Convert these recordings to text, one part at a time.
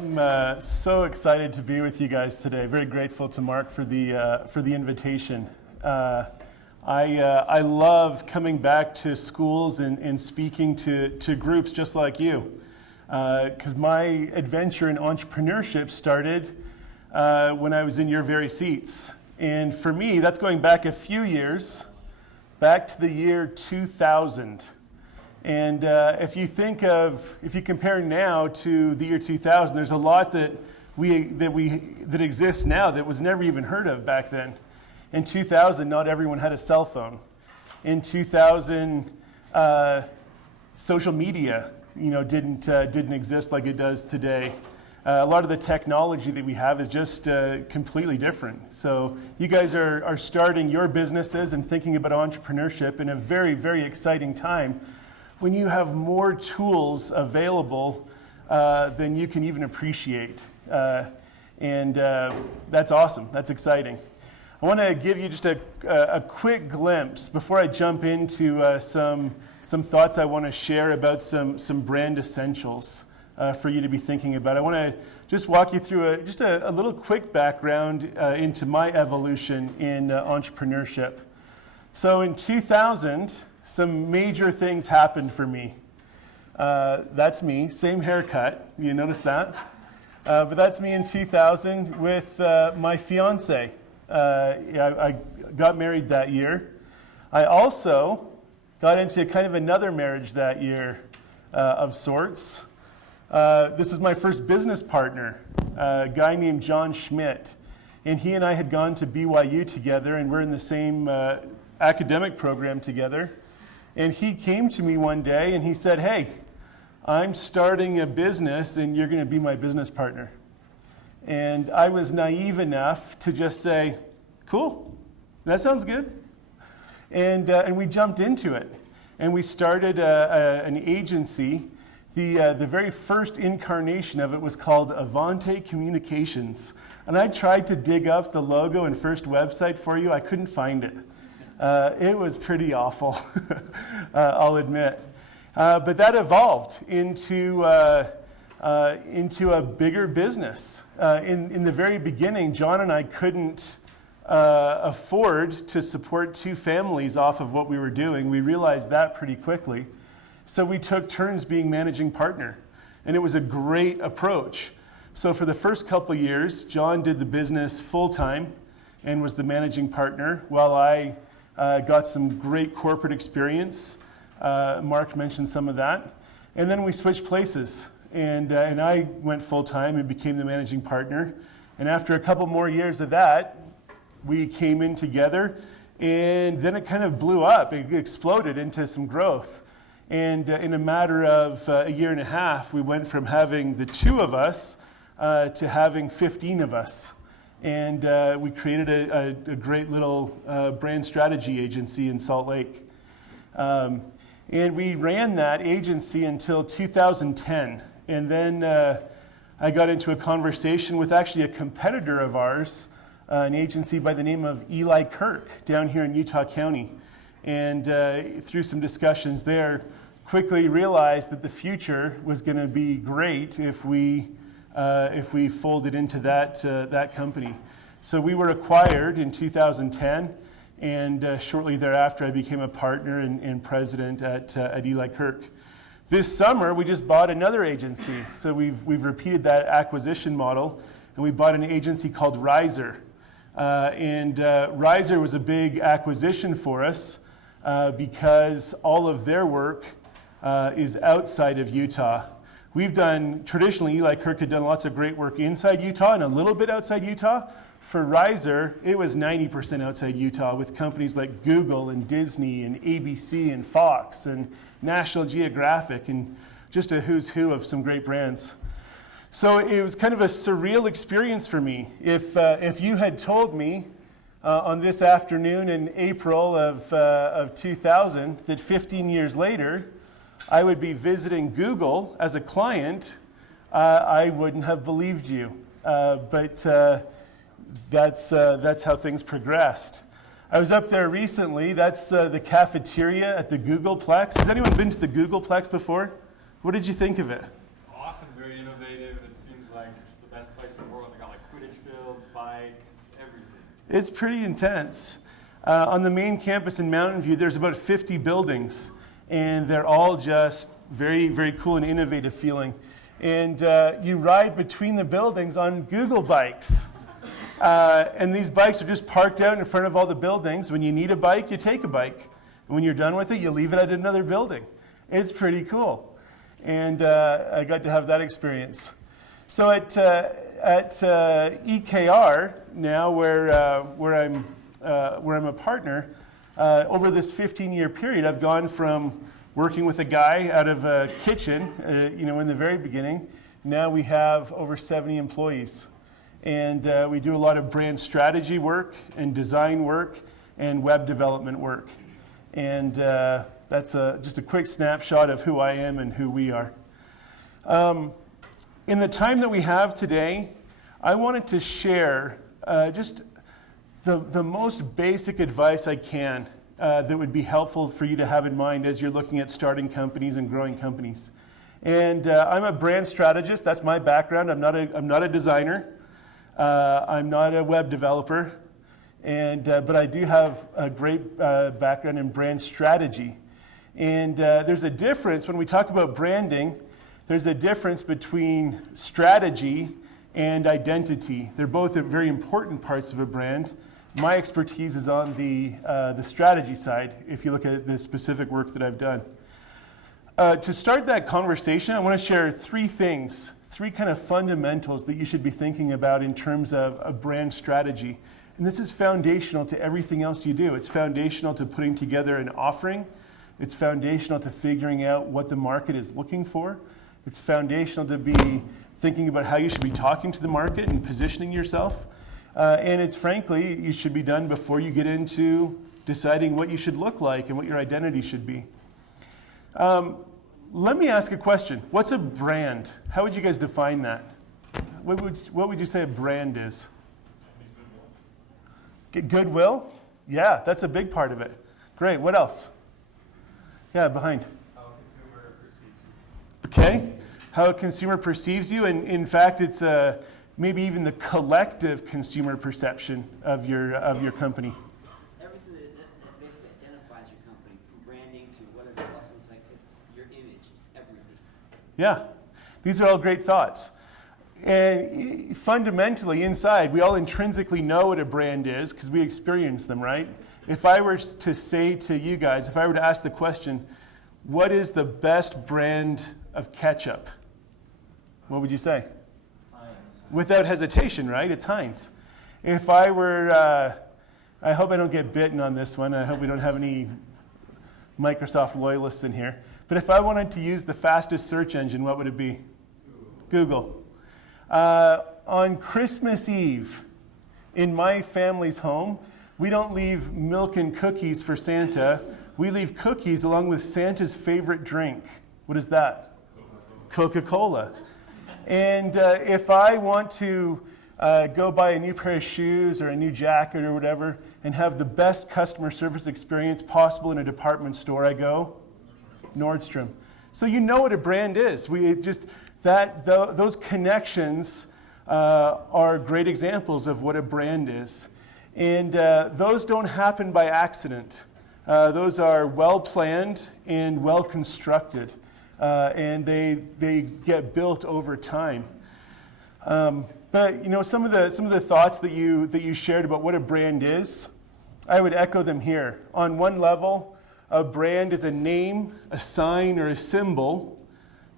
I'm so excited to be with you guys today. Very grateful to Mark for the invitation. I love coming back to schools and speaking to groups just like you, because my adventure in entrepreneurship started when I was in your very seats. And for me, that's going back a few years, back to the year 2000. And if you compare now to the year 2000, there's a lot that exists now that was never even heard of back then. In 2000, not everyone had a cell phone. In 2000, social media, didn't exist like it does today. A lot of the technology that we have is just completely different. So you guys are starting your businesses and thinking about entrepreneurship in a very, very exciting time when you have more tools available than you can even appreciate. And that's awesome. That's exciting. I want to give you just a quick glimpse before I jump into some thoughts I want to share about some brand essentials for you to be thinking about. I want to just walk you through a little quick background into my evolution in entrepreneurship. So in 2000, some major things happened for me. That's me, same haircut, you notice that? But that's me in 2000 with my fiance. I got married that year. I also got into kind of another marriage that year of sorts. This is my first business partner, a guy named John Schmidt. And he and I had gone to BYU together, and we're in the same academic program together. And he came to me one day and he said, "Hey, I'm starting a business and you're going to be my business partner." And I was naive enough to just say, "Cool, that sounds good." And we jumped into it. And we started an agency. The very first incarnation of it was called Avante Communications. And I tried to dig up the logo and first website for you. I couldn't find it. It was pretty awful, I'll admit. But that evolved into a bigger business. In the very beginning, John and I couldn't afford to support two families off of what we were doing. We realized that pretty quickly. So we took turns being managing partner. And it was a great approach. So for the first couple of years, John did the business full-time and was the managing partner, while I got some great corporate experience. Mark mentioned some of that. And then we switched places. And I went full-time and became the managing partner. And after a couple more years of that, we came in together. And then it kind of blew up. It exploded into some growth. And in a matter of a year and a half, we went from having the two of us to having 15 of us. And we created a great little brand strategy agency in Salt Lake. And we ran that agency until 2010. And then I got into a conversation with actually a competitor of ours, an agency by the name of Eli Kirk down here in Utah County. And through some discussions there, quickly realized that the future was going to be great if we folded into that company. So we were acquired in 2010, and shortly thereafter I became a partner and president at Eli Kirk. This summer we just bought another agency. So we've repeated that acquisition model, and we bought an agency called Riser. Riser was a big acquisition for us because all of their work is outside of Utah. Traditionally, Eli Kirk had done lots of great work inside Utah and a little bit outside Utah. For Riser, it was 90% outside Utah with companies like Google and Disney and ABC and Fox and National Geographic and just a who's who of some great brands. So it was kind of a surreal experience for me. If you had told me on this afternoon in April of 2000 that 15 years later I would be visiting Google as a client, I wouldn't have believed you. But that's how things progressed. I was up there recently. That's the cafeteria at the Googleplex. Has anyone been to the Googleplex before? What did you think of it? Awesome, very innovative. It seems like It's pretty intense. On the main campus in Mountain View, there's about 50 buildings, and they're all just very, very cool and innovative feeling. And you ride between the buildings on Google bikes. And these bikes are just parked out in front of all the buildings. When you need a bike, you take a bike. And when you're done with it, you leave it at another building. It's pretty cool. And I got to have that experience. So at EKR now, where I'm a partner, over this 15-year period, I've gone from working with a guy out of a kitchen, in the very beginning. Now we have over 70 employees. And we do a lot of brand strategy work and design work and web development work. And that's just a quick snapshot of who I am and who we are. In the time that we have today, I wanted to share just the most basic advice I can that would be helpful for you to have in mind as you're looking at starting companies and growing companies. And I'm a brand strategist. That's my background. I'm not a designer. I'm not a web developer. But I do have a great background in brand strategy. And there's a difference when we talk about branding. There's a difference between strategy and identity. They're both very important parts of a brand. My expertise is on the strategy side, if you look at the specific work that I've done. To start that conversation, I want to share three things, three kind of fundamentals that you should be thinking about in terms of a brand strategy. And this is foundational to everything else you do. It's foundational to putting together an offering. It's foundational to figuring out what the market is looking for. It's foundational to be thinking about how you should be talking to the market and positioning yourself. And it's frankly, you should be done before you get into deciding what you should look like and what your identity should be. Let me ask a question. What's a brand? How would you guys define that? What would you say a brand is? Goodwill? Yeah, that's a big part of it. Great. What else? Yeah, behind. How a consumer perceives you. Okay. How a consumer perceives you, and in fact, it's maybe even the collective consumer perception of your company. It's everything that basically identifies your company, from branding to whatever else. It's like it's your image. It's everything. Yeah, these are all great thoughts. And fundamentally, inside, we all intrinsically know what a brand is because we experience them, right? If I were to say to you guys, if I were to ask the question, what is the best brand of ketchup? What would you say? Heinz. Without hesitation, right? It's Heinz. If I were, I hope I don't get bitten on this one. I hope we don't have any Microsoft loyalists in here. But if I wanted to use the fastest search engine, what would it be? Google. On Christmas Eve, in my family's home, we don't leave milk and cookies for Santa. We leave cookies along with Santa's favorite drink. What is that? Coca-Cola. And if I want to go buy a new pair of shoes or a new jacket or whatever and have the best customer service experience possible in a department store, I go Nordstrom. So you know what a brand is. Those connections are great examples of what a brand is. And those don't happen by accident. Those are well-planned and well-constructed. And they get built over time. But some of the thoughts that you shared about what a brand is, I would echo them here. On one level, a brand is a name, a sign, or a symbol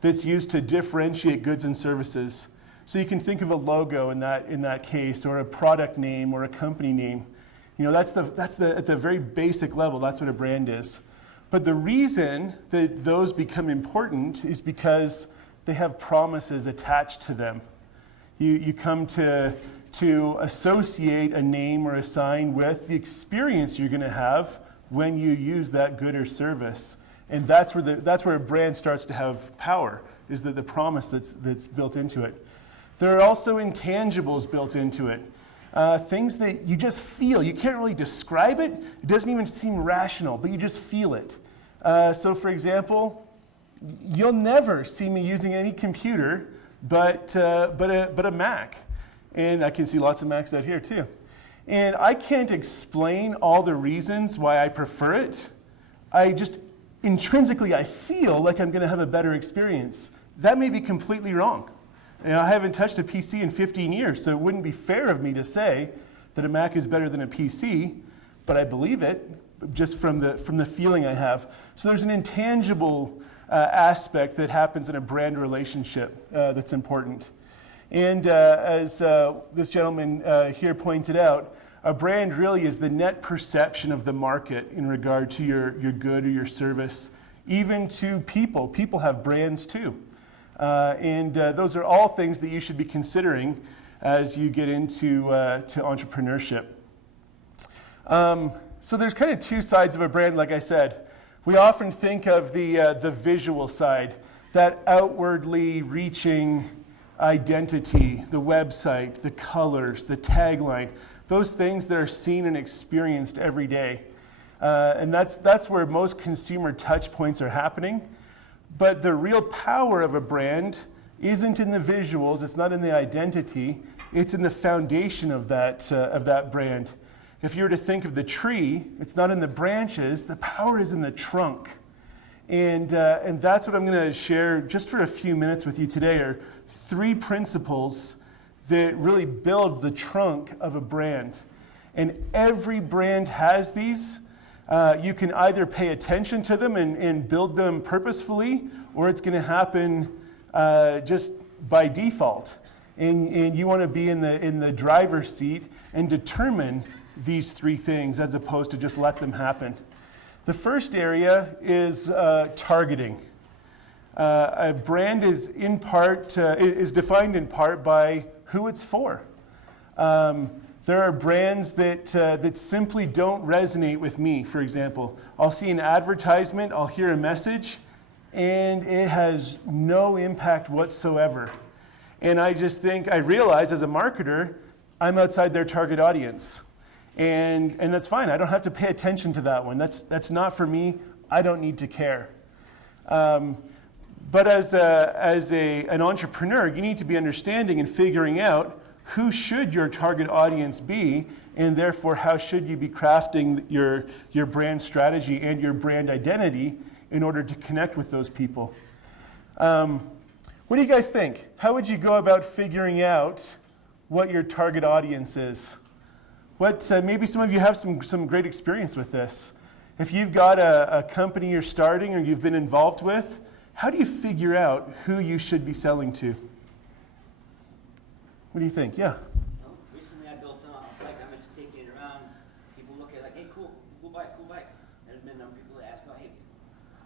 that's used to differentiate goods and services. So you can think of a logo in that case, or a product name, or a company name. That's at the very basic level. That's what a brand is. But the reason that those become important is because they have promises attached to them. You come to associate a name or a sign with the experience you're going to have when you use that good or service. And that's where a brand starts to have power, is that the promise that's built into it. There are also intangibles built into it. Things that you just feel. You can't really describe it. It doesn't even seem rational, but you just feel it. So for example, you'll never see me using any computer but a Mac. And I can see lots of Macs out here too. And I can't explain all the reasons why I prefer it. I just intrinsically, I feel like I'm going to have a better experience. That may be completely wrong. And I haven't touched a PC in 15 years, so it wouldn't be fair of me to say that a Mac is better than a PC, but I believe it just from the feeling I have. So there's an intangible aspect that happens in a brand relationship that's important. And as this gentleman here pointed out, a brand really is the net perception of the market in regard to your good or your service, even to people. People have brands too. And those are all things that you should be considering as you get into to entrepreneurship. So there's kind of two sides of a brand, like I said. We often think of the visual side, that outwardly reaching identity, the website, the colors, the tagline, those things that are seen and experienced every day. And that's where most consumer touch points are happening. But the real power of a brand isn't in the visuals, it's not in the identity, it's in the foundation of that brand. If you were to think of the tree, it's not in the branches, the power is in the trunk. And that's what I'm going to share just for a few minutes with you today, are 3 principles that really build the trunk of a brand. And every brand has these. You can either pay attention to them and build them purposefully, or it's going to happen just by default. And you want to be in the driver's seat and determine these 3 things as opposed to just let them happen. The first area is targeting. A brand is in part is defined in part by who it's for. There are brands that simply don't resonate with me, for example. I'll see an advertisement, I'll hear a message, and it has no impact whatsoever. And I realize as a marketer, I'm outside their target audience. And that's fine, I don't have to pay attention to that one. That's not for me, I don't need to care. But as an entrepreneur, you need to be understanding and figuring out who should your target audience be, and therefore how should you be crafting your brand strategy and your brand identity in order to connect with those people. What do you guys think? How would you go about figuring out what your target audience is? Maybe some of you have some great experience with this. If you've got a company you're starting or you've been involved with, how do you figure out who you should be selling to? What do you think? Yeah. Recently I built a bike. I'm just taking it around. People look at it like, hey, cool bike. And there's been a number of people that ask, oh, hey,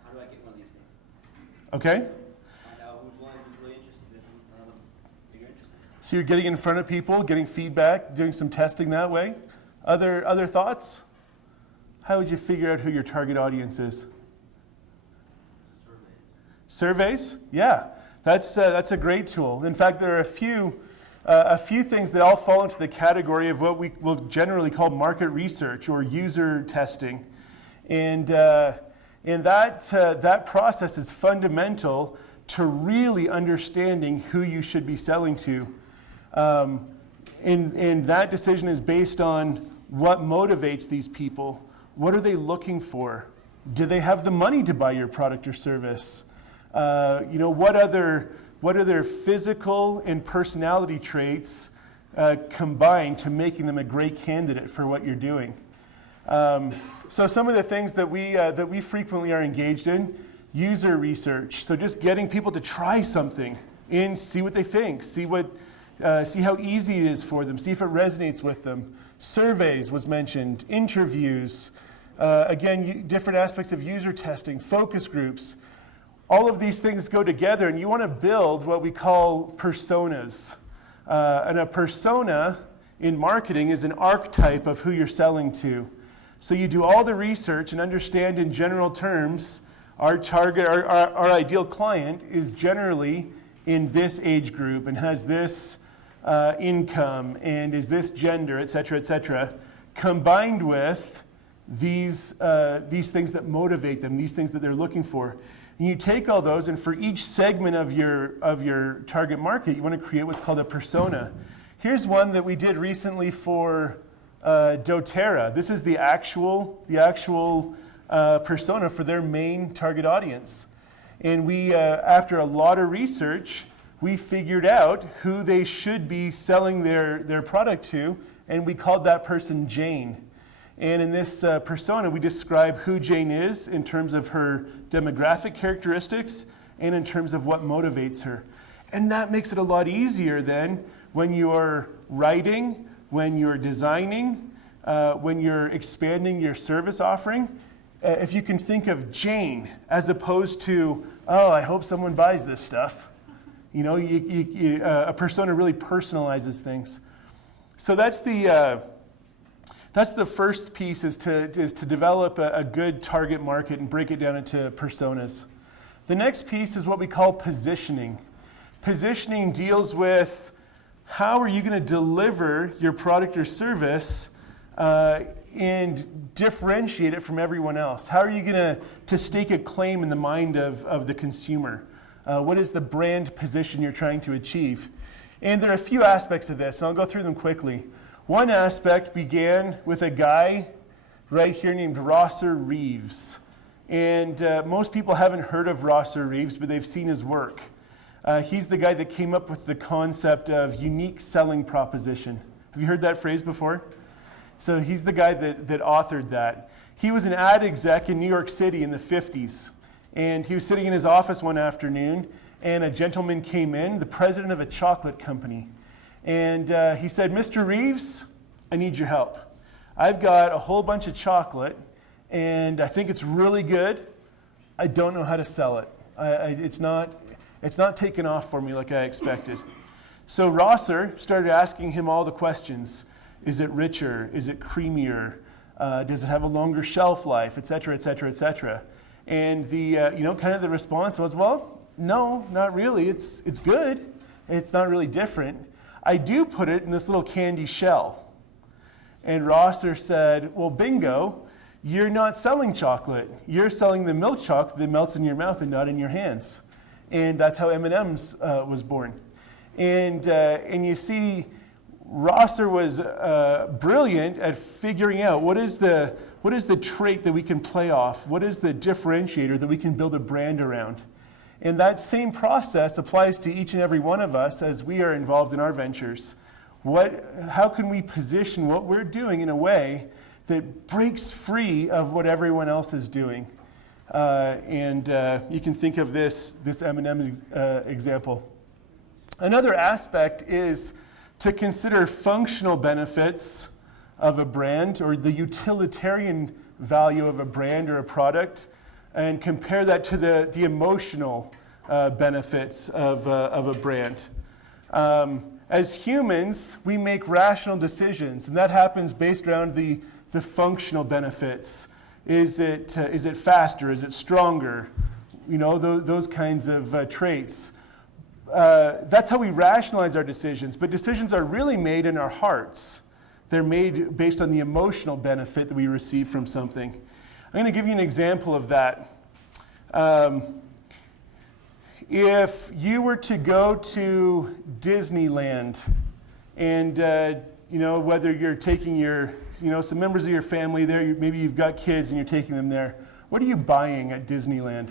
how do I get one of these things? Okay. Find out who's really interested in this and figure interested. So you're getting in front of people, getting feedback, doing some testing that way. Other thoughts? How would you figure out who your target audience is? Surveys? Yeah, that's a great tool. In fact, there are a few things that all fall into the category of what we will generally call market research or user testing. And that process is fundamental to really understanding who you should be selling to. And that decision is based on what motivates these people. What are they looking for? Do they have the money to buy your product or service? What other physical and personality traits combine to making them a great candidate for what you're doing? So some of the things that we frequently are engaged in, user research. So just getting people to try something and see what they think, see how easy it is for them, see if it resonates with them. Surveys was mentioned, interviews, again, different aspects of user testing, focus groups. All of these things go together, and you want to build what we call personas. And a persona in marketing is an archetype of who you're selling to. So you do all the research and understand in general terms, our target, our ideal client is generally in this age group and has this income and is this gender, et cetera, combined with these things that motivate them, these things that they're looking for. And you take all those, and for each segment of your target market, you want to create what's called a persona. Here's one that we did recently for doTERRA. This is the actual persona for their main target audience. And we, after a lot of research, we figured out who they should be selling their product to, and we called that person Jane. And in this persona, we describe who Jane is in terms of her demographic characteristics and in terms of what motivates her. And that makes it a lot easier then when you're writing, when you're designing, when you're expanding your service offering. If you can think of Jane as opposed to, oh, I hope someone buys this stuff. You know, a persona really personalizes things. So that's the first piece, is to develop a good target market and break it down into personas. The next piece is what we call positioning. Positioning deals with how are you going to deliver your product or service and differentiate it from everyone else? How are you going to stake a claim in the mind of the consumer? What is the brand position you're trying to achieve? And there are a few aspects of this, and I'll go through them quickly. One aspect began with a guy right here named Rosser Reeves. And most people haven't heard of Rosser Reeves, but they've seen his work. He's the guy that came up with the concept of unique selling proposition. Have you heard that phrase before? So he's the guy that authored that. He was an ad exec in New York City in the 50s. And he was sitting in his office one afternoon, and a gentleman came in, the president of a chocolate company. And he said, Mr. Reeves, I need your help. I've got a whole bunch of chocolate, and I think it's really good. I don't know how to sell it. It's not taken off for me like I expected. So Rosser started asking him all the questions. Is it richer? Is it creamier? Does it have a longer shelf life, et cetera, et cetera, et cetera? And the kind of the response was, well, no, not really. It's good. It's not really different. I do put it in this little candy shell. And Rosser said, well, bingo, you're not selling chocolate. You're selling the milk chocolate that melts in your mouth and not in your hands. And that's how M&M's was born. And you see, Rosser was brilliant at figuring out what is the trait that we can play off? What is the differentiator that we can build a brand around? And that same process applies to each and every one of us as we are involved in our ventures. How can we position what we're doing in a way that breaks free of what everyone else is doing? And you can think of this M&M example. Another aspect is to consider functional benefits of a brand, or the utilitarian value of a brand or a product, and compare that to the emotional benefits of a brand. As humans, we make rational decisions, and that happens based around the functional benefits. Is it faster? Is it stronger? You know, those kinds of traits. That's how we rationalize our decisions, but decisions are really made in our hearts. They're made based on the emotional benefit that we receive from something. I'm going to give you an example of that. If you were to go to Disneyland, and whether you're taking some members of your family there, maybe you've got kids and you're taking them there, what are you buying at Disneyland?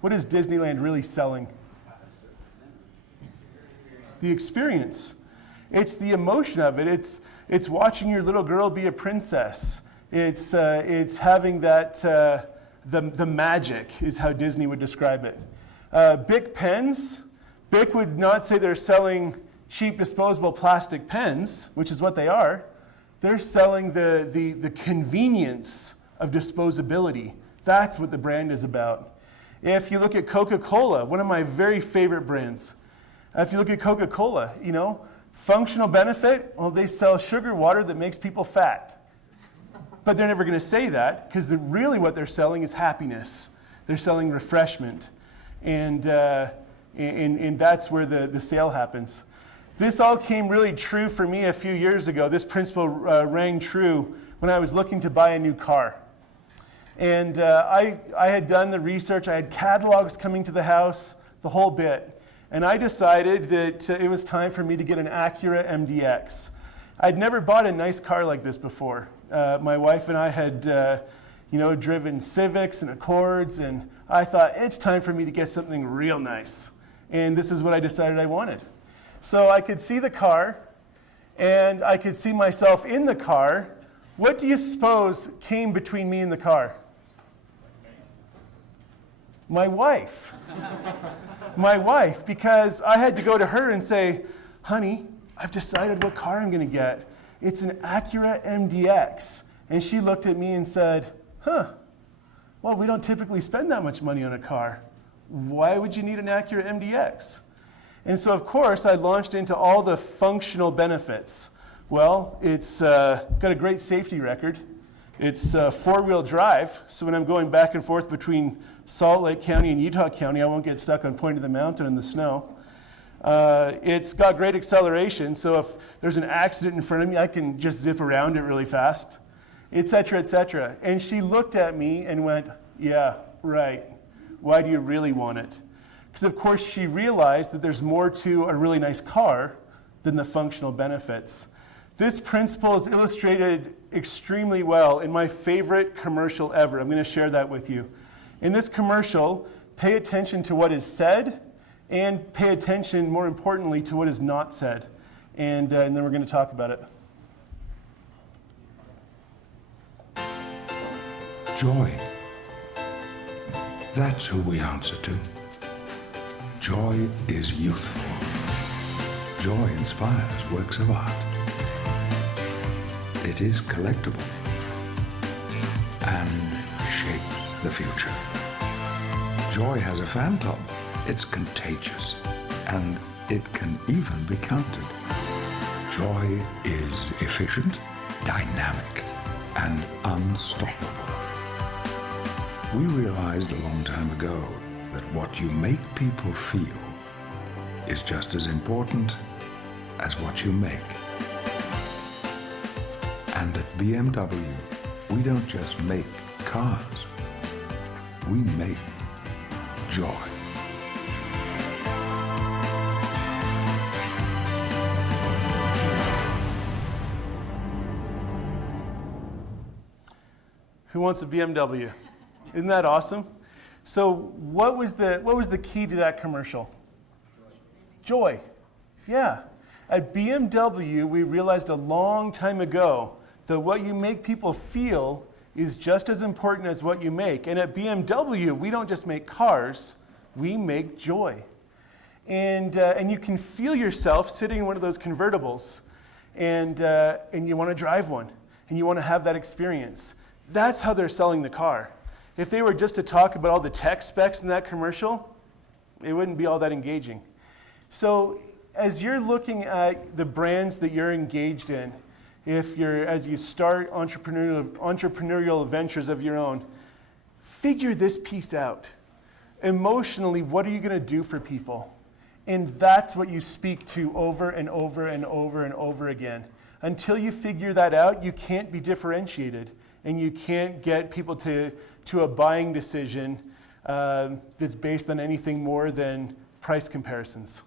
What is Disneyland really selling? The experience. It's the emotion of it. It's watching your little girl be a princess. It's having that the magic is how Disney would describe it. Bic pens. Bic would not say they're selling cheap disposable plastic pens, which is what they are. They're selling the convenience of disposability. That's what the brand is about. If you look at Coca-Cola, one of my very favorite brands. If you look at Coca-Cola, functional benefit, well, they sell sugar water that makes people fat. But they're never going to say that, because really what they're selling is happiness. They're selling refreshment. And that's where the sale happens. This all came really true for me a few years ago. This principle rang true when I was looking to buy a new car. And I had done the research. I had catalogs coming to the house, the whole bit. And I decided that it was time for me to get an Acura MDX. I'd never bought a nice car like this before. My wife and I had driven Civics and Accords, and I thought, it's time for me to get something real nice. And this is what I decided I wanted. So I could see the car, and I could see myself in the car. What do you suppose came between me and the car? My wife. My wife, because I had to go to her and say, honey, I've decided what car I'm going to get. It's an Acura MDX. And she looked at me and said, well, we don't typically spend that much money on a car. Why would you need an Acura MDX? And so, of course, I launched into all the functional benefits. Well, it's got a great safety record. It's four-wheel drive, so when I'm going back and forth between Salt Lake County and Utah County, I won't get stuck on Point of the Mountain in the snow. It's got great acceleration, so if there's an accident in front of me, I can just zip around it really fast, et cetera, et cetera. And she looked at me and went, yeah, right. Why do you really want it? Because, of course, she realized that there's more to a really nice car than the functional benefits. This principle is illustrated extremely well in my favorite commercial ever. I'm going to share that with you. In this commercial, pay attention to what is said and pay attention, more importantly, to what is not said. And then we're going to talk about it. Joy. That's who we answer to. Joy is youthful. Joy inspires works of art. It is collectible and shapes the future. Joy has a fan club. It's contagious and it can even be counted. Joy is efficient, dynamic, and unstoppable. We realized a long time ago that what you make people feel is just as important as what you make. And at BMW, we don't just make cars, we make joy. Who wants a BMW? Isn't that awesome? So what was the key to that commercial? Joy. Yeah. At BMW, we realized a long time ago that what you make people feel is just as important as what you make. And at BMW, we don't just make cars, we make joy. And you can feel yourself sitting in one of those convertibles, and you want to drive one, and you want to have that experience. That's how they're selling the car. If they were just to talk about all the tech specs in that commercial, it wouldn't be all that engaging. So as you're looking at the brands that you're engaged in, as you start entrepreneurial ventures of your own, figure this piece out. Emotionally, what are you going to do for people? And that's what you speak to over and over and over and over again. Until you figure that out, you can't be differentiated, and you can't get people to a buying decision that's based on anything more than price comparisons.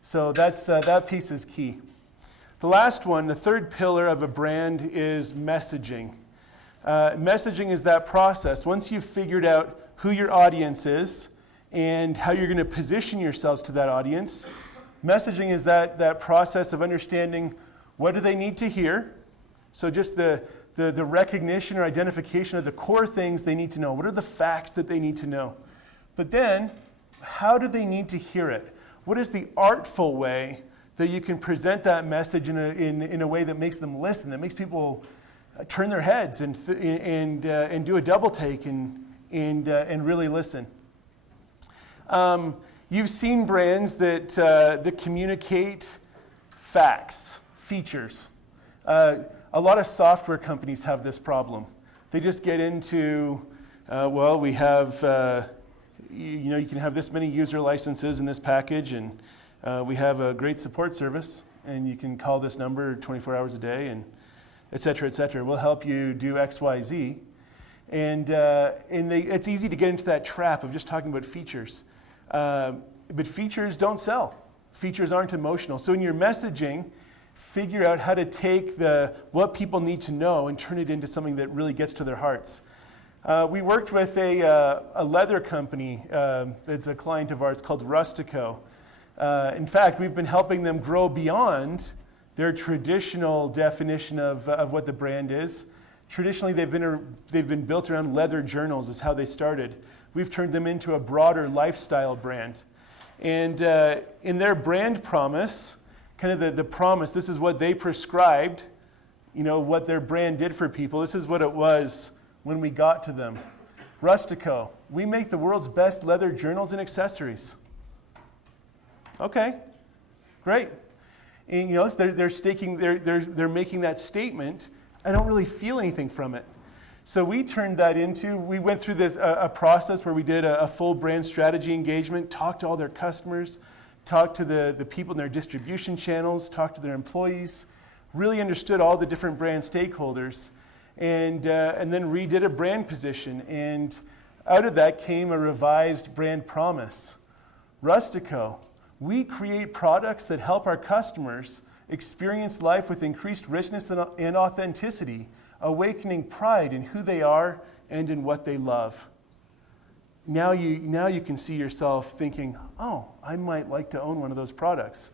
So that piece is key. The last one, the third pillar of a brand, is messaging. Messaging is that process. Once you've figured out who your audience is and how you're going to position yourselves to that audience, messaging is that process of understanding what do they need to hear. So just the recognition or identification of the core things they need to know. What are the facts that they need to know? But then, how do they need to hear it? What is the artful way that you can present that message in a way that makes them listen, that makes people turn their heads and do a double take and really listen? You've seen brands that communicate facts, features. A lot of software companies have this problem. They just get into, we have, you can have this many user licenses in this package, and we have a great support service, and you can call this number 24 hours a day, and et cetera, et cetera. We'll help you do X, Y, Z. And it's easy to get into that trap of just talking about features. But features don't sell. Features aren't emotional. So in your messaging, figure out how to take what people need to know and turn it into something that really gets to their hearts. We worked with a leather company that's a client of ours called Rustico. In fact, we've been helping them grow beyond their traditional definition of what the brand is. Traditionally, they've been built around leather journals is how they started. We've turned them into a broader lifestyle brand. And in their brand promise, kind of the promise, this is what they prescribed, what their brand did for people. This is what it was when we got to them. Rustico, we make the world's best leather journals and accessories. Okay, great. And they're making that statement. I don't really feel anything from it. So we turned that we went through this a process where we did a full brand strategy engagement, talked to all their customers, talked to the people in their distribution channels, talked to their employees, really understood all the different brand stakeholders, and then redid a brand position. And out of that came a revised brand promise. Rustico, we create products that help our customers experience life with increased richness and authenticity, awakening pride in who they are and in what they love. Now you can see yourself thinking, oh, I might like to own one of those products.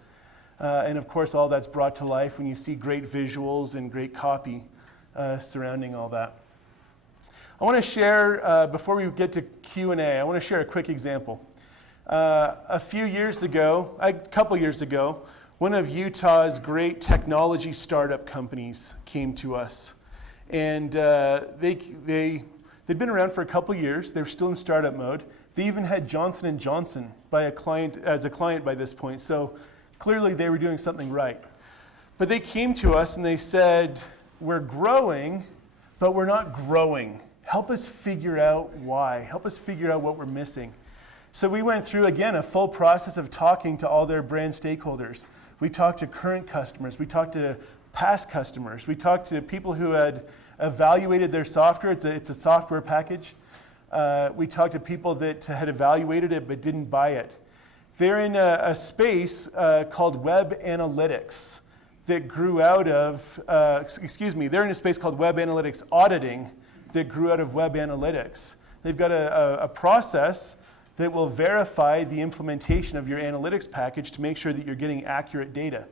And of course, all that's brought to life when you see great visuals and great copy surrounding all that. I want to share, before we get to Q&A, I want to share a quick example. A couple years ago, one of Utah's great technology startup companies came to us. And they'd been around for a couple years. They were still in startup mode. They even had Johnson & Johnson as a client by this point. So clearly they were doing something right. But they came to us and they said, we're growing, but we're not growing. Help us figure out why. Help us figure out what we're missing. So we went through, again, a full process of talking to all their brand stakeholders. We talked to current customers. We talked to past customers. We talked to people who had evaluated their software. It's a software package. We talked to people that had evaluated it but didn't buy it. They're in a space called web analytics that grew out of, they're in a space called web analytics auditing that grew out of web analytics. They've got a process that will verify the implementation of your analytics package to make sure that you're getting accurate data.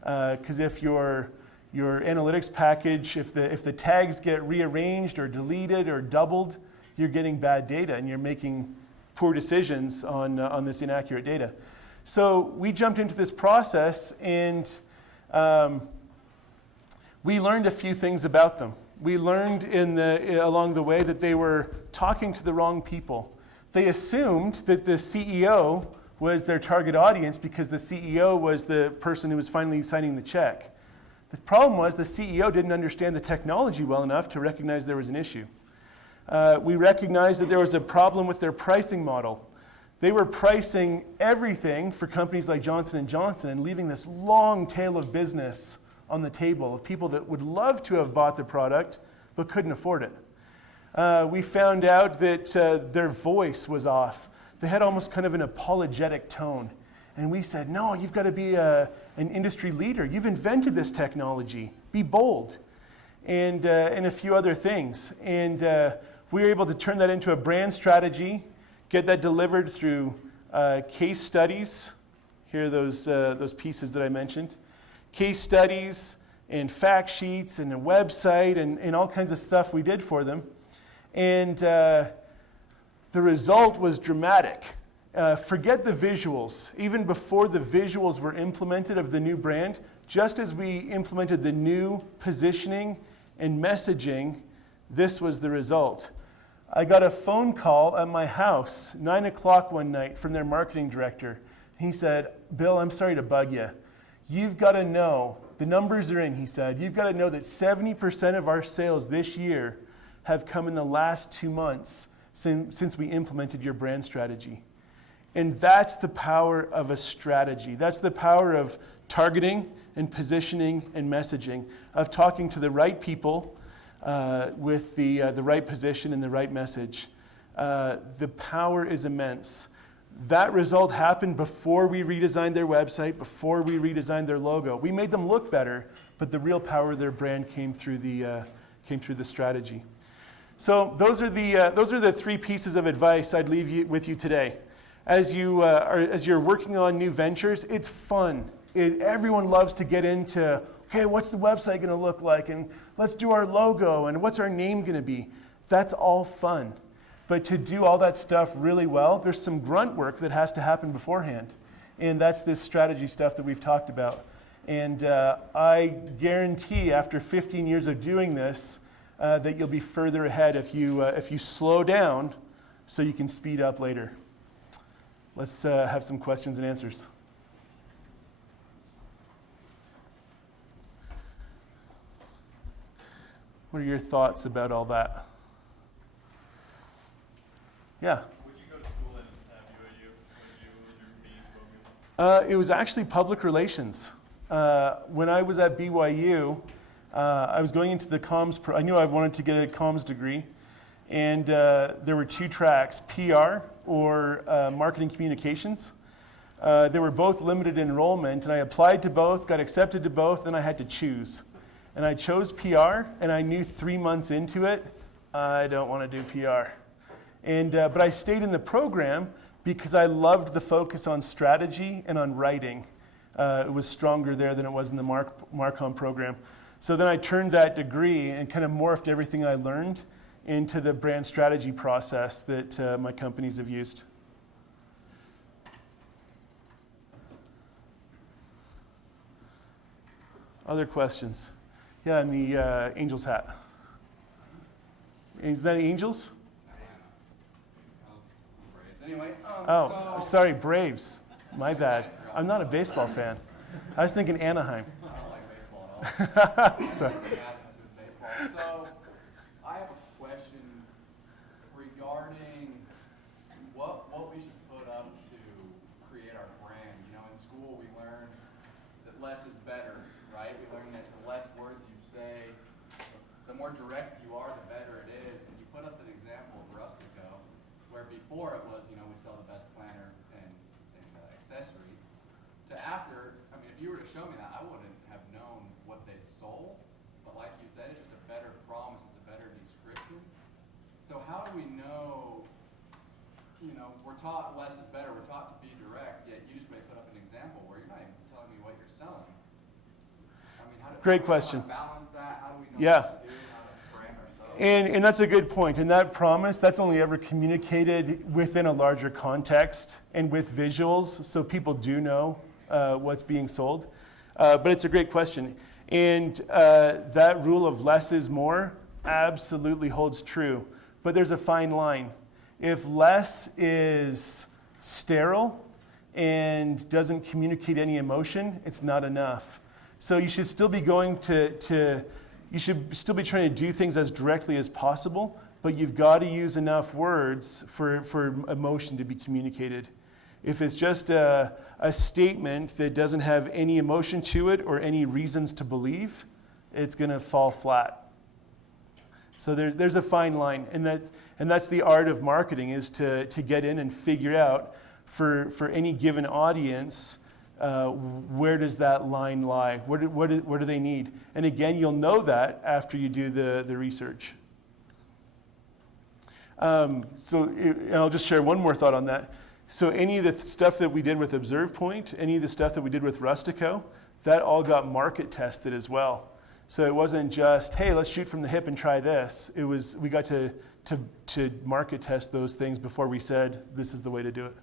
Because if your analytics package, if the tags get rearranged or deleted or doubled, you're getting bad data and you're making poor decisions on this inaccurate data. So we jumped into this process and we learned a few things about them. We learned along the way that they were talking to the wrong people. They assumed that the CEO was their target audience because the CEO was the person who was finally signing the check. The problem was the CEO didn't understand the technology well enough to recognize there was an issue. We recognized that there was a problem with their pricing model. They were pricing everything for companies like Johnson & Johnson and leaving this long tail of business on the table of people that would love to have bought the product but couldn't afford it. We found out that their voice was off. They had almost kind of an apologetic tone. And we said, no, you've got to be an industry leader. You've invented this technology. Be bold. And a few other things. And we were able to turn that into a brand strategy, get that delivered through case studies. Here are those pieces that I mentioned. Case studies and fact sheets and a website and all kinds of stuff we did for them. And the result was dramatic. Forget the visuals. Even before the visuals were implemented of the new brand, just as we implemented the new positioning and messaging, this was the result. I got a phone call at my house, 9 o'clock one night, from their marketing director. He said, Bill, I'm sorry to bug you. You've got to know, the numbers are in, he said, you've got to know that 70% of our sales this year have come in the last 2 months since we implemented your brand strategy. And that's the power of a strategy. That's the power of targeting and positioning and messaging, of talking to the right people with the right position and the right message. The power is immense. That result happened before we redesigned their website, before we redesigned their logo. We made them look better, but the real power of their brand came through the strategy. So those are the three pieces of advice I'd leave with you today. As you're working on new ventures, it's fun. Everyone loves to get into, okay, what's the website going to look like, and let's do our logo, and what's our name going to be? That's all fun. But to do all that stuff really well, there's some grunt work that has to happen beforehand. And that's this strategy stuff that we've talked about. And I guarantee after 15 years of doing this, that you'll be further ahead if you slow down so you can speed up later. Let's have some questions and answers. What are your thoughts about all that? Yeah. Would you go to school at UVU? Was your main focus? It was actually public relations. When I was at BYU, I was going into the comms. I knew I wanted to get a comms degree, and there were two tracks: PR or marketing communications. They were both limited enrollment, and I applied to both, got accepted to both, and I had to choose. And I chose PR, and I knew 3 months into it, I don't want to do PR. And but I stayed in the program because I loved the focus on strategy and on writing. It was stronger there than it was in the Marcom program. So then I turned that degree and kind of morphed everything I learned into the brand strategy process that my companies have used. Other questions? Yeah, in the Angels hat. Is that Angels? Anyway, I'm sorry, Braves. My bad. I'm not a baseball fan. I was thinking Anaheim. I don't like baseball at all. Sorry. So, I have a question regarding what we should put up to create our brand. You know, in school we learned that less is better, right? We learned that the less words you say, the more direct you are, the better it is. And you put up an example of Rustico, where before it was, you know, we sell the best planner and accessories, to after, I mean, if you were to show me that, I wouldn't have known what they sold, but like you said, it's just a better promise, it's a better description. So how do we know, you know, we're taught less is better, we're taught to be direct, yet you just may put up an example where you're not even telling me what you're selling. I mean, Great question. Balance that? How do we know Yeah. what to do, how to brand ourselves? And that's a good point. And that promise, that's only ever communicated within a larger context and with visuals, so people do know what's being sold. But it's a great question. And that rule of less is more absolutely holds true. But there's a fine line. If less is sterile and doesn't communicate any emotion, it's not enough. So you should still be going you should still be trying to do things as directly as possible, but you've got to use enough words for emotion to be communicated. If it's just a statement that doesn't have any emotion to it or any reasons to believe, it's going to fall flat. So there's a fine line, and that's the art of marketing, is to get in and figure out for any given audience, where does that line lie? What do they need? And again, you'll know that after you do the research. And I'll just share one more thought on that. So any of the stuff that we did with Observe Point, any of the stuff that we did with Rustico, that all got market tested as well. So it wasn't just, hey, let's shoot from the hip and try this. It was, we got to market test those things before we said, this is the way to do it.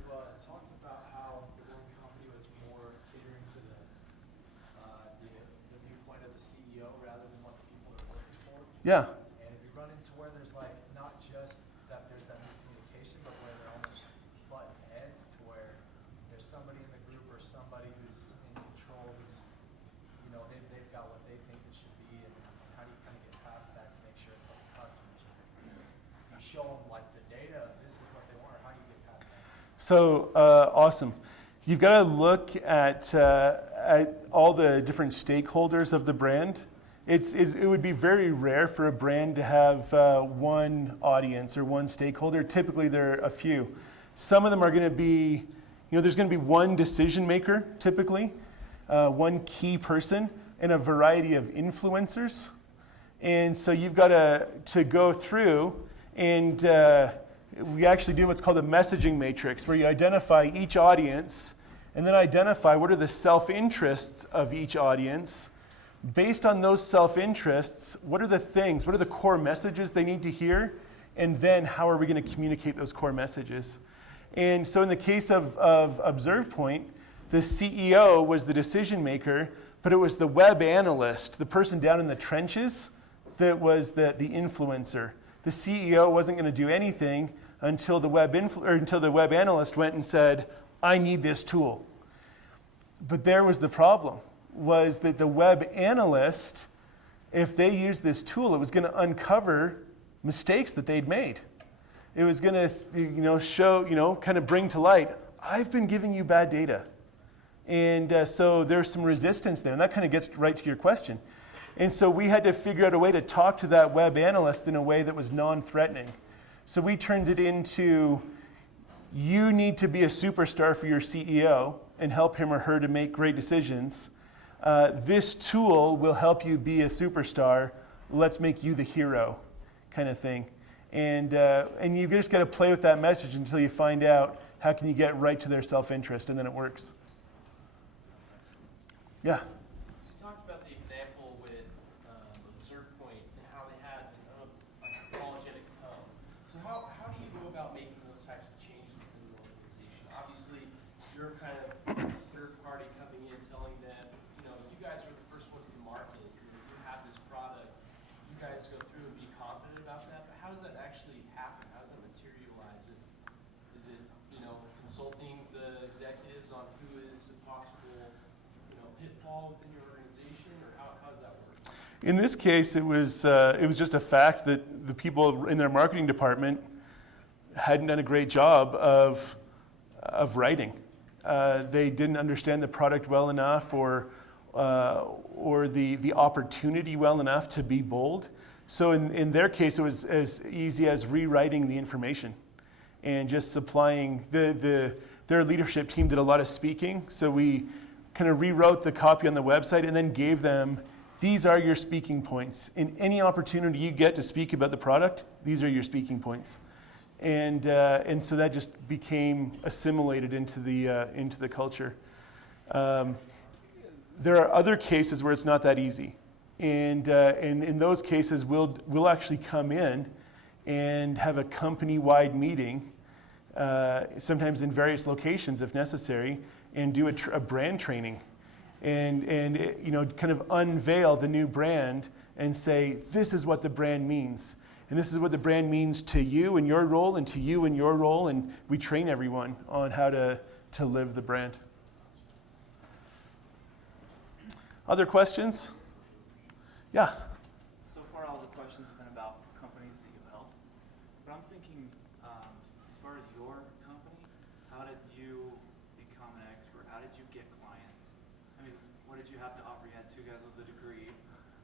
You talked about how the one company was more catering to the viewpoint of the CEO rather than what the people are working for. Yeah. And if you run into where there's like not just that there's that miscommunication, but where they're almost butting heads to where there's somebody in the group or somebody who's in control, who's, you know, they've got what they think it should be, and how do you kind of get past that to make sure that the customers are, you show them like the data, this is what they want, or how do you get past that? So awesome. You've got to look at all the different stakeholders of the brand. It would be very rare for a brand to have one audience or one stakeholder. Typically, there are a few. Some of them are going to be, there's going to be one decision maker typically, one key person, and a variety of influencers. And so you've got to go through, and we actually do what's called a messaging matrix, where you identify each audience and then identify what are the self-interests of each audience. Based on those self-interests, what are the core messages they need to hear, and then how are we going to communicate those core messages? And so in the case of ObservePoint, the CEO was the decision maker, but it was the web analyst, the person down in the trenches, that was the influencer. The CEO wasn't going to do anything until the web analyst went and said, I need this tool. But there was the problem, was that the web analyst, if they used this tool, it was going to uncover mistakes that they'd made. It was going to show, kind of bring to light, I've been giving you bad data. And so there's some resistance there, and that kind of gets right to your question. And so we had to figure out a way to talk to that web analyst in a way that was non-threatening. So we turned it into, you need to be a superstar for your CEO and help him or her to make great decisions. This tool will help you be a superstar. Let's make you the hero, kind of thing. And you just got to play with that message until you find out how can you get right to their self-interest, and then it works. Yeah. So you talked about the example with ObservePoint and how they had an apologetic tone. So how do you go about making those types of changes within the organization? Obviously, you're kind of third party coming in telling them, you guys are the first one to the market. You have this product. You guys go through and be confident about that. But how does that actually happen? How does that materialize? Is it consulting the executives on who is a possible pitfall within your organization, or how does that work? In this case, it was just a fact that the people in their marketing department hadn't done a great job of writing. They didn't understand the product well enough, or the opportunity well enough to be bold. So in their case, it was as easy as rewriting the information and just supplying their leadership team did a lot of speaking. So we kind of rewrote the copy on the website and then gave them, these are your speaking points. In any opportunity you get to speak about the product, these are your speaking points. And so that just became assimilated into the culture. There are other cases where it's not that easy. And in those cases, we'll actually come in and have a company-wide meeting, sometimes in various locations if necessary, and do a brand training, and kind of unveil the new brand and say, this is what the brand means, and this is what the brand means to you in your role, and to you in your role, and we train everyone on how to live the brand. Other questions? Yeah. So far, all the questions have been about companies that you help. But I'm thinking, as far as your company, how did you become an expert? How did you get clients? I mean, what did you have to offer? You had two guys with a degree,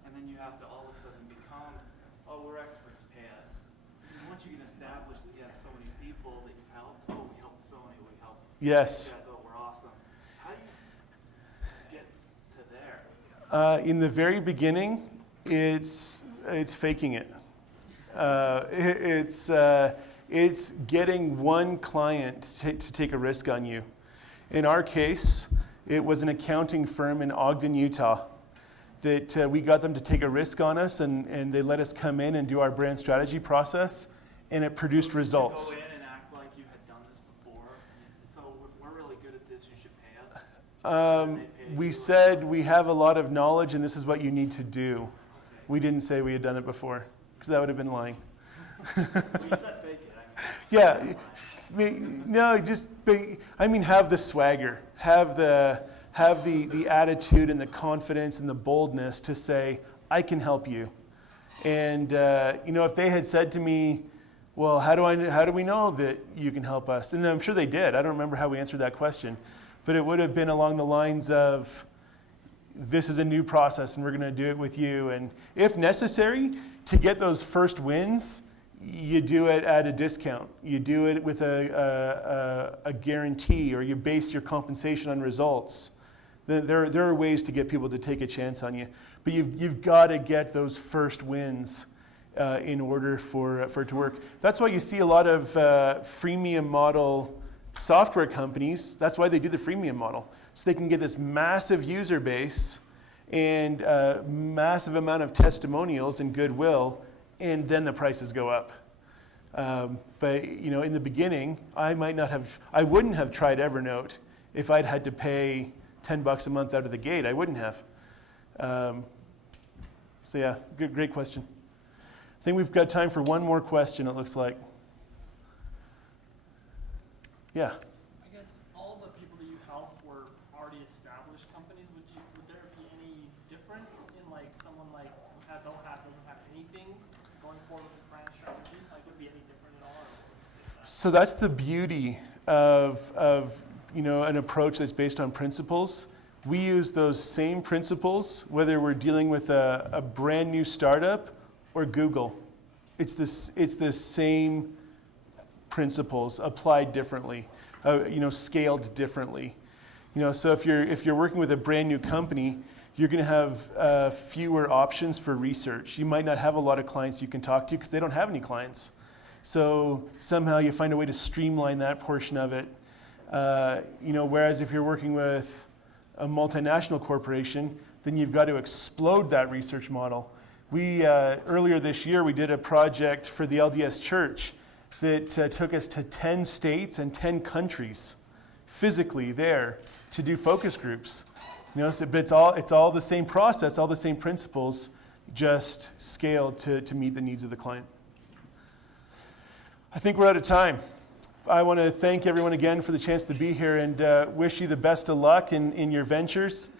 and then you have to all of a sudden become, we're experts, pay us. And once you can establish that you have so many people that you've helped, we helped so many, we helped Yes. you guys, we're awesome. How do you get to there? In the very beginning, it's faking it. It's getting one client to take a risk on you. In our case, it was an accounting firm in Ogden, Utah, that we got them to take a risk on us, and they let us come in and do our brand strategy process, and it produced results. Go in and act like you had done this before. So we're really good at this. You should pay us. We said we have a lot of knowledge, and this is what you need to do. Okay. We didn't say we had done it before, because that would have been lying. Well, you said fake it. Yeah, have the swagger, have the attitude and the confidence and the boldness to say, I can help you. And if they had said to me, well, how do we know that you can help us? And I'm sure they did. I don't remember how we answered that question, but it would have been along the lines of, this is a new process and we're going to do it with you. And if necessary, to get those first wins, you do it at a discount. You do it with a guarantee, or you base your compensation on results. There are ways to get people to take a chance on you, but you've got to get those first wins in order for it to work. That's why you see a lot of freemium model software companies. That's why they do the freemium model, so they can get this massive user base and massive amount of testimonials and goodwill, and then the prices go up. But in the beginning, I wouldn't have tried Evernote if I'd had to pay $10 a month out of the gate. I wouldn't have. So yeah, great question. I think we've got time for one more question, it looks like. Yeah. I guess all the people that you helped were already established companies. Would there be any difference in someone doesn't have anything going forward with the brand strategy? Would it be any different at all? So that's the beauty of an approach that's based on principles. We use those same principles whether we're dealing with a brand new startup or Google. It's the same principles applied differently, scaled differently. So if you're working with a brand new company, you're going to have fewer options for research. You might not have a lot of clients you can talk to because they don't have any clients. So somehow you find a way to streamline that portion of it. Whereas if you're working with a multinational corporation, then you've got to explode that research model. We earlier this year we did a project for the LDS Church that took us to 10 states and 10 countries physically there to do focus groups. But it's all the same process, all the same principles, just scaled to meet the needs of the client. I think we're out of time. I want to thank everyone again for the chance to be here and wish you the best of luck in your ventures.